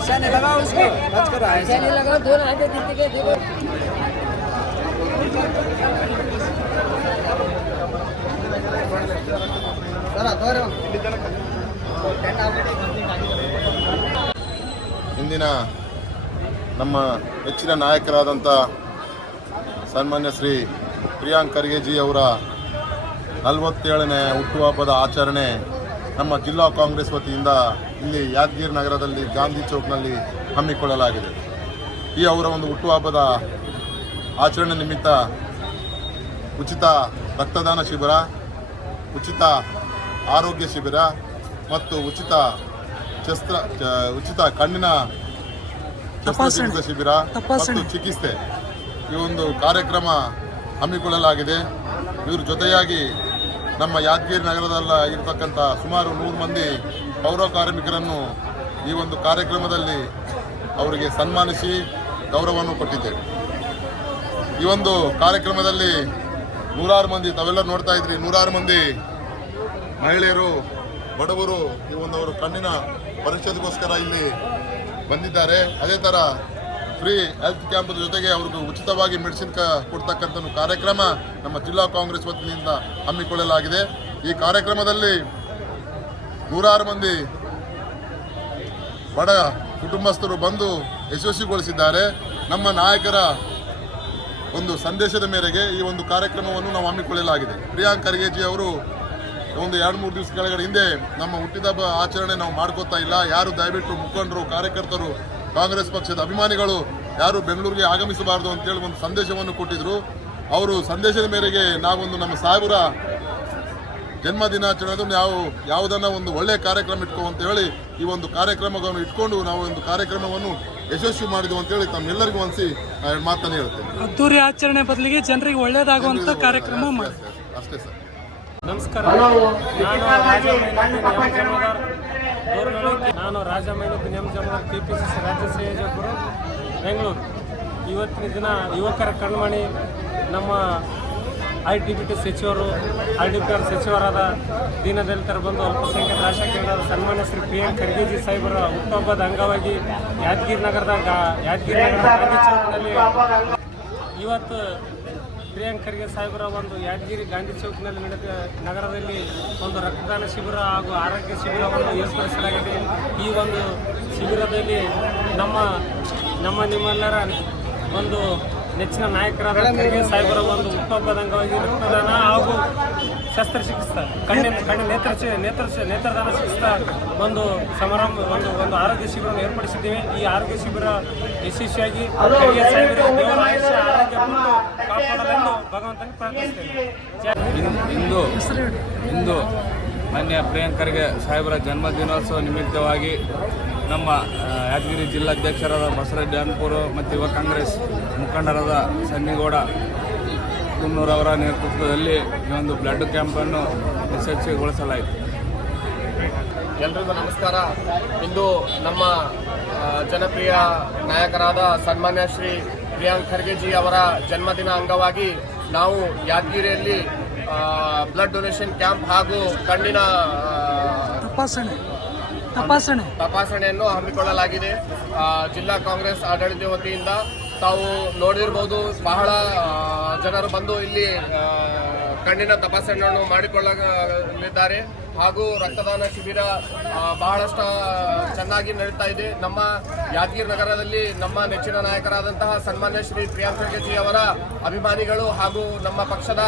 निशाने लगाओ उसको टच करो ऐसे नहीं लगा दो ना आते दीदी के देखो ಇಂದಿನ ನಮ್ಮ ನೆಚ್ಚಿನ ನಾಯಕರಾದಂಥ ಸನ್ಮಾನ್ಯ ಶ್ರೀ ಪ್ರಿಯಾಂಕ್ ಖರ್ಗೆಜಿ ಅವರ ನಲವತ್ತೇಳನೇ ಹುಟ್ಟುಹಬ್ಬದ ಆಚರಣೆ ನಮ್ಮ ಜಿಲ್ಲಾ ಕಾಂಗ್ರೆಸ್ ವತಿಯಿಂದ ಇಲ್ಲಿ ಯಾದಗಿರಿ ನಗರದಲ್ಲಿ ಗಾಂಧಿ ಚೌಕ್ನಲ್ಲಿ ಹಮ್ಮಿಕೊಳ್ಳಲಾಗಿದೆ. ಈ ಅವರ ಒಂದು ಹುಟ್ಟುಹಬ್ಬದ ಆಚರಣೆ ನಿಮಿತ್ತ ಉಚಿತ ರಕ್ತದಾನ ಶಿಬಿರ ಉಚಿತ ಆರೋಗ್ಯ ಶಿಬಿರ ಮತ್ತು ಉಚಿತ ಶಸ್ತ್ರ ಉಚಿತ ಕಣ್ಣಿನ ಶಸ್ತ್ರಚಿಕಿತ್ಸಾ ಶಿಬಿರ ಮತ್ತು ಚಿಕಿತ್ಸೆ. ಈ ಒಂದು ಕಾರ್ಯಕ್ರಮ ಹಮ್ಮಿಕೊಳ್ಳಲಾಗಿದೆ. ಇವ್ರ ಜೊತೆಯಾಗಿ ನಮ್ಮ ಯಾದಗಿರಿ ನಗರದಲ್ಲ ಇರತಕ್ಕಂಥ ಸುಮಾರು ನೂರು ಮಂದಿ ಪೌರ ಕಾರ್ಮಿಕರನ್ನು ಈ ಒಂದು ಕಾರ್ಯಕ್ರಮದಲ್ಲಿ ಅವರಿಗೆ ಸನ್ಮಾನಿಸಿ ಗೌರವವನ್ನು ಕೊಟ್ಟಿದ್ದೇವೆ. ಈ ಒಂದು ಕಾರ್ಯಕ್ರಮದಲ್ಲಿ ನೂರಾರು ಮಂದಿ ತಾವೆಲ್ಲ ನೋಡ್ತಾ ಇದ್ರಿ, ನೂರಾರು ಮಂದಿ ಮಹಿಳೆಯರು, ಬಡವರು ಈ ಒಂದು ಅವರು ಕಣ್ಣಿನ ಪರಿಚಯದಗೋಸ್ಕರ ಇಲ್ಲಿ ಬಂದಿದ್ದಾರೆ. ಅದೇ ಥರ ಫ್ರೀ ಹೆಲ್ತ್ ಕ್ಯಾಂಪ್ ಜೊತೆಗೆ ಅವ್ರಿಗೆ ಉಚಿತವಾಗಿ ಮೆಡಿಸಿನ್ ಕೊಡ್ತಕ್ಕಂಥ ಕಾರ್ಯಕ್ರಮ ನಮ್ಮ ಜಿಲ್ಲಾ ಕಾಂಗ್ರೆಸ್ ವತಿಯಿಂದ ಹಮ್ಮಿಕೊಳ್ಳಲಾಗಿದೆ. ಈ ಕಾರ್ಯಕ್ರಮದಲ್ಲಿ ನೂರಾರು ಮಂದಿ ಬಡ ಕುಟುಂಬಸ್ಥರು ಬಂದು ಯಶಸ್ವಿಗೊಳಿಸಿದ್ದಾರೆ. ನಮ್ಮ ನಾಯಕರ ಒಂದು ಸಂದೇಶದ ಮೇರೆಗೆ ಈ ಒಂದು ಕಾರ್ಯಕ್ರಮವನ್ನು ನಾವು ಹಮ್ಮಿಕೊಳ್ಳಲಾಗಿದೆ. ಪ್ರಿಯಾಂಕ್ ಖರ್ಗೆಜಿ ಅವರು ಒಂದು ಎರಡು ಮೂರು ದಿವಸ ಕೆಳಗಡೆ ಹಿಂದೆ ನಮ್ಮ ಹುಟ್ಟಿದಬ್ಬ ಆಚರಣೆ ನಾವು ಮಾಡ್ಕೋತಾ ಇಲ್ಲ. ಯಾರು ದಯವಿಟ್ಟು ಮುಖಂಡರು, ಕಾರ್ಯಕರ್ತರು ಕಾಂಗ್ರೆಸ್ ಪಕ್ಷದ ಅಭಿಮಾನಿಗಳು ಯಾರು ಬೆಂಗಳೂರಿಗೆ ಆಗಮಿಸಬಾರದು ಅಂತೇಳಿ ಒಂದು ಸಂದೇಶವನ್ನು ಕೊಟ್ಟಿದ್ರು. ಅವರು ಸಂದೇಶದ ಮೇರೆಗೆ ನಾವೊಂದು ನಮ್ಮ ಸಾಹೇಬರ ಜನ್ಮ ದಿನಾಚರಣೆ ಯಾವ ಯಾವುದನ್ನ ಒಂದು ಒಳ್ಳೆಯ ಕಾರ್ಯಕ್ರಮ ಇಟ್ಕೋ ಅಂತ ಹೇಳಿ ಈ ಒಂದು ಕಾರ್ಯಕ್ರಮವನ್ನು ಇಟ್ಕೊಂಡು ನಾವು ಒಂದು ಕಾರ್ಯಕ್ರಮವನ್ನು ಯಶಸ್ವಿ ಮಾಡಿದ್ವು ಅಂತೇಳಿ ತಮ್ಮೆಲ್ಲರಿಗೂ ಅನಿಸಿ ಮಾತನ್ನು ಹೇಳ್ತೇನೆ. ಅದ್ದೂರಿ ಆಚರಣೆ ಬದಲಿಗೆ ಜನರಿಗೆ ಒಳ್ಳೇದಾಗುವಂತ ಕಾರ್ಯಕ್ರಮ ಮಾಡಿ. ಅಷ್ಟೇ ಸರ್. ನಮಸ್ಕಾರ. ನಾನು ರಾಜಮೈನತಿ ನೇಮ ಜಮಾದಾರ್ ದೂರನಳ್ಳಿ. ನಾನು ರಾಜಮೈನತಿ Nema Jamadar K P C C ರಾಜ್ಯ ಸಂಯೋಜಕರು, ಬೆಂಗಳೂರು ಇವತ್ತಿನ ದಿನ ಯುವಕರ ಕಣ್ಮಣಿ ನಮ್ಮ ಐ ಟಿ ಬಿ ಟಿ ಸಚಿವರು, ಐ ಡಿ ಪಿ ಆರ್ ಸಚಿವರಾದ ದೀನದಲಿತರ ಬಂದು ಅಲ್ಪಸಂಖ್ಯಾತ ರಾಷ್ಟ್ರ ಸನ್ಮಾನ್ಯ ಶ್ರೀ ಪ್ರಿಯಾಂಕ್ ಖರ್ಗೆಜಿ ಸಾಹೇಬರ ಹುಟ್ಟುಹಬ್ಬದ ಅಂಗವಾಗಿ ಯಾದಗಿರಿ ನಗರದ ಯಾದಗಿರಿ ನಗರದ ಇವತ್ತು ಪ್ರಿಯಾಂಕ್ ಖರ್ಗೆ ಸಾಹೇಬರ ಒಂದು ಯಾದಗಿರಿ ಗಾಂಧಿ ಚೌಕ್ನಲ್ಲಿ ನಡೆದ ನಗರದಲ್ಲಿ ಒಂದು ರಕ್ತದಾನ ಶಿಬಿರ ಹಾಗೂ ಆರೋಗ್ಯ ಶಿಬಿರವನ್ನು ಏರ್ಪಡಿಸಲಾಗಿದೆ. ಈ ಒಂದು ಶಿಬಿರದಲ್ಲಿ ನಮ್ಮ ನಮ್ಮ ನಿಮ್ಮೆಲ್ಲರ ಒಂದು ನೆಚ್ಚಿನ ನಾಯಕರಾದ ಖರ್ಗೆ ಸಾಹೇಬರ ಒಂದು ಹುಟ್ಟುಹಬ್ಬದ ಅಂಗವಾಗಿ ರಕ್ತದಾನ ಹಾಗೂ ಶಸ್ತ್ರಚಿಕಿತ್ಸಾ, ಕಣ್ಣಿನ ಕಣ್ಣಿನ ನೇತ್ರ ನೇತ್ರ ನೇತ್ರದಾನ ಚಿಕಿತ್ಸಾ ಒಂದು ಸಮಾರಂಭ, ಒಂದು ಒಂದು ಆರೋಗ್ಯ ಶಿಬಿರವನ್ನು ಏರ್ಪಡಿಸಿದ್ದೇವೆ. ಈ ಆರೋಗ್ಯ ಶಿಬಿರ ಯಶಸ್ವಿಯಾಗಿ ಖರ್ಗೆ ಸಾಹೇಬರ ದೇವರ ಕಾಪಾಡಲೆಂದು ಭಗವಂತನಿಗೆ ಇಂದು ಇಂದು ಮಾನ್ಯ ಪ್ರಿಯಾಂಕರ್ಗೆ ಸಾಹೇಬರ ಜನ್ಮ ದಿನೋತ್ಸವ ನಿಮಿತ್ತವಾಗಿ ನಮ್ಮ ಯಾದಗಿರಿ ಜಿಲ್ಲಾಧ್ಯಕ್ಷರಾದ ಬಸವರೆಡ್ಡಿ ಅನ್ಪೂರು ಮತ್ತು ಯುವ ಕಾಂಗ್ರೆಸ್ ಮುಖಂಡರಾದ ಸನ್ನಿಗೌಡ ಕುನ್ನೂರವರ ನೇತೃತ್ವದಲ್ಲಿ ಈ ಒಂದು ಬ್ಲಡ್ ಕ್ಯಾಂಪನ್ನು ಯಶಸ್ವಿಗೊಳಿಸಲಾಯಿತು. ಎಲ್ರಿಗೂ ನಮಸ್ಕಾರ. ಇಂದು ನಮ್ಮ ಜನಪ್ರಿಯ ನಾಯಕರಾದ ಸನ್ಮಾನ್ಯ ಶ್ರೀ ಪ್ರಿಯಾಂಕ್ ಖರ್ಗೆಜಿ ಅವರ ಜನ್ಮದಿನ ಅಂಗವಾಗಿ ನಾವು ಯಾದಗಿರಿಯಲ್ಲಿ ಬ್ಲಡ್ ಡೊನೇಷನ್ ಕ್ಯಾಂಪ್ ಹಾಗೂ ಕಣ್ಣಿನ ತಪಾಸಣೆ. ತಪಾಸಣೆ. ತಪಾಸಣೆಯನ್ನು ಹಮ್ಮಿಕೊಳ್ಳಲಾಗಿದೆ. ಜಿಲ್ಲಾ ಕಾಂಗ್ರೆಸ್ ಆಡಳಿತ ವತಿಯಿಂದ ತಾವು ನೋಡಿರ್ಬೋದು ಬಹಳ ಜನರು ಬಂದು ಇಲ್ಲಿ ಕಣ್ಣಿನ ತಪಾಸಣೆಯನ್ನು ಮಾಡಿಕೊಳ್ಳಲಿದ್ದಾರೆ. ಹಾಗೂ ರಕ್ತದಾನ ಶಿಬಿರ ಬಹಳಷ್ಟು ಚೆನ್ನಾಗಿ ನಡೀತಾ ಇದೆ. ನಮ್ಮ ಯಾದಗಿರಿ ನಗರದಲ್ಲಿ ನಮ್ಮ ನೆಚ್ಚಿನ ನಾಯಕರಾದಂತಹ ಸನ್ಮಾನ್ಯ ಶ್ರೀ ಪ್ರಿಯಾಂಕ್ ಖರ್ಗೆಜಿ ಅವರ ಅಭಿಮಾನಿಗಳು ಹಾಗೂ ನಮ್ಮ ಪಕ್ಷದ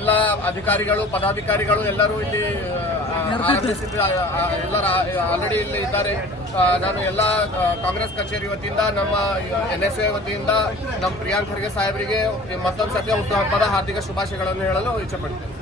ಎಲ್ಲ ಅಧಿಕಾರಿಗಳು, ಪದಾಧಿಕಾರಿಗಳು ಎಲ್ಲರೂ ಇಲ್ಲಿ ಎಲ್ಲರ ಆಲ್ರೆಡಿ ಇಲ್ಲಿ ಇದ್ದಾರೆ. ನಾನು ಎಲ್ಲ ಕಾಂಗ್ರೆಸ್ ಕಚೇರಿ ವತಿಯಿಂದ, ನಮ್ಮ ಎನ್ ಎಸ್ ಎ ವತಿಯಿಂದ ನಮ್ಮ ಪ್ರಿಯಾಂಕ್ ಖರ್ಗೆ ಸಾಹೇಬರಿಗೆ ಮತ್ತೊಂದು ಸತಿ ಹುಟ್ಟುಹಬ್ಬದ ಹಾರ್ದಿಕ ಶುಭಾಶಯಗಳನ್ನು ಹೇಳಲು ಇಚ್ಛೆಪಡ್ತೇನೆ